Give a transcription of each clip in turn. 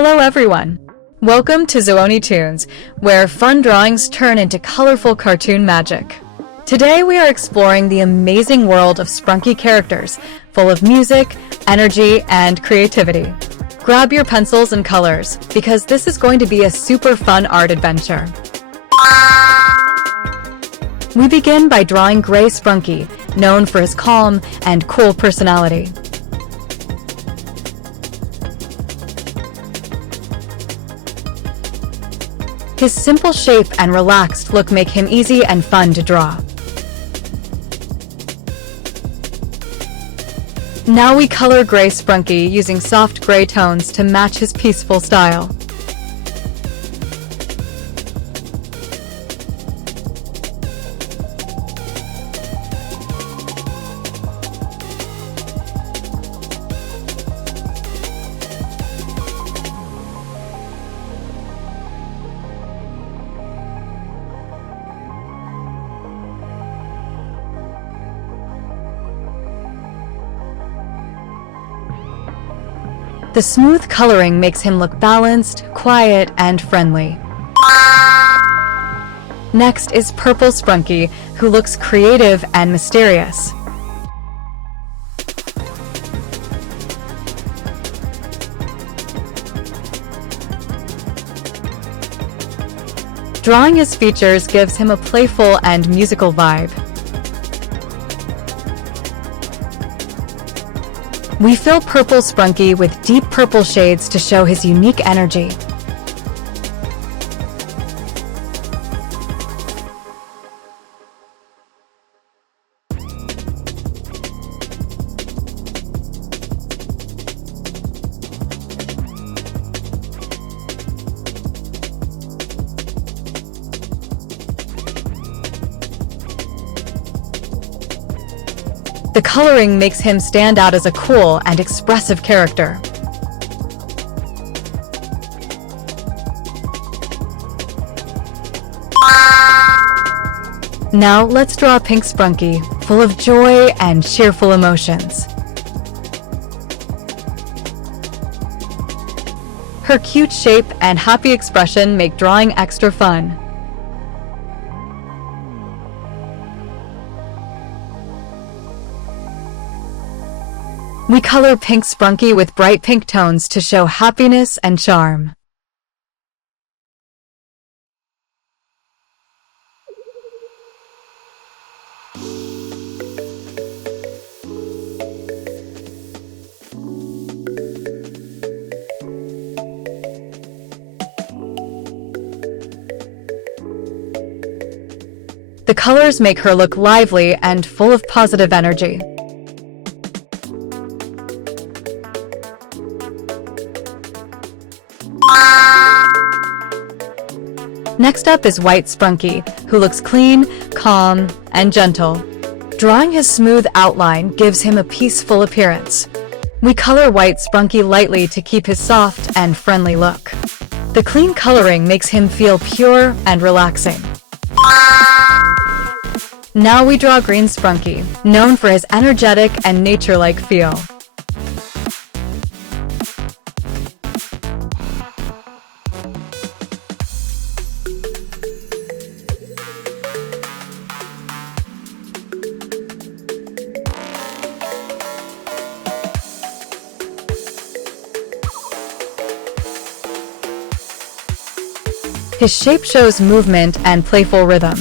Hello everyone! Welcome to Zoonitoons, where fun drawings turn into colorful cartoon magic. Today we are exploring the amazing world of Sprunky characters, full of music, energy, and creativity. Grab your pencils and colors, because this is going to be a super fun art adventure. We begin by drawing Gray Sprunki, known for his calm and cool personality. His simple shape and relaxed look make him easy and fun to draw. Now we color Gray Sprunki using soft gray tones to match his peaceful style. The smooth coloring makes him look balanced, quiet, and friendly. Next is Purple Sprunki, who looks creative and mysterious. Drawing his features gives him a playful and musical vibe. We fill Purple Sprunki with deep purple shades to show his unique energy. The coloring makes him stand out as a cool and expressive character. Now let's draw a Pink Sprunki, full of joy and cheerful emotions. Her cute shape and happy expression make drawing extra fun. We color Pink Sprunki with bright pink tones to show happiness and charm. The colors make her look lively and full of positive energy. Next up is White Sprunki, who looks clean, calm, and gentle. Drawing his smooth outline gives him a peaceful appearance. We color White Sprunki lightly to keep his soft and friendly look. The clean coloring makes him feel pure and relaxing. Now we draw Green Sprunki, known for his energetic and nature-like feel. His shape shows movement and playful rhythm.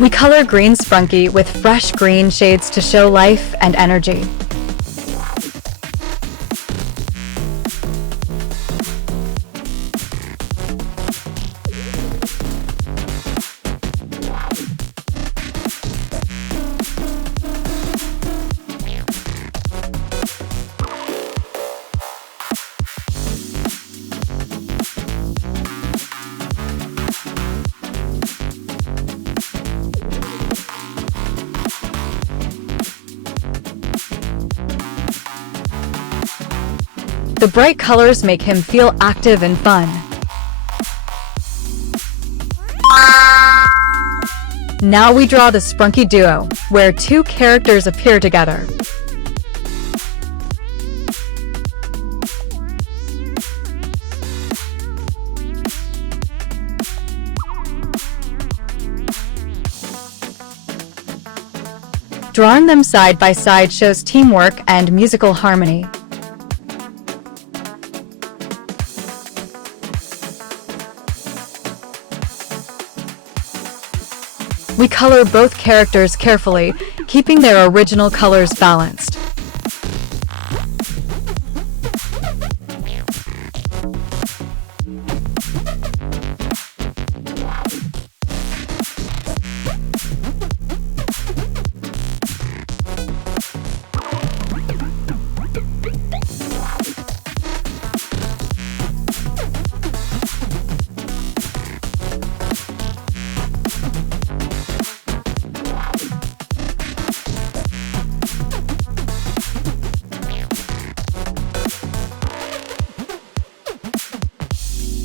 We color Green Sprunki with fresh green shades to show life and energy. The bright colors make him feel active and fun. Now we draw the Sprunki Duo, where two characters appear together. Drawing them side by side shows teamwork and musical harmony. We color both characters carefully, keeping their original colors balanced.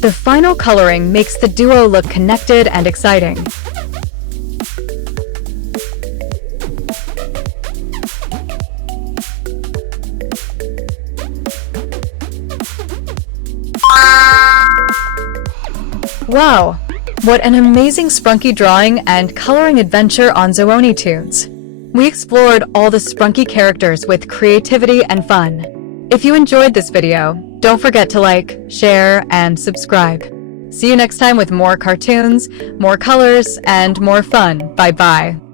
The final coloring makes the duo look connected and exciting. Wow! What an amazing Sprunki drawing and coloring adventure on Zoonitoons. We explored all the Sprunki characters with creativity and fun. If you enjoyed this video, don't forget to like, share, and subscribe. See you next time with more cartoons, more colors, and more fun. Bye-bye.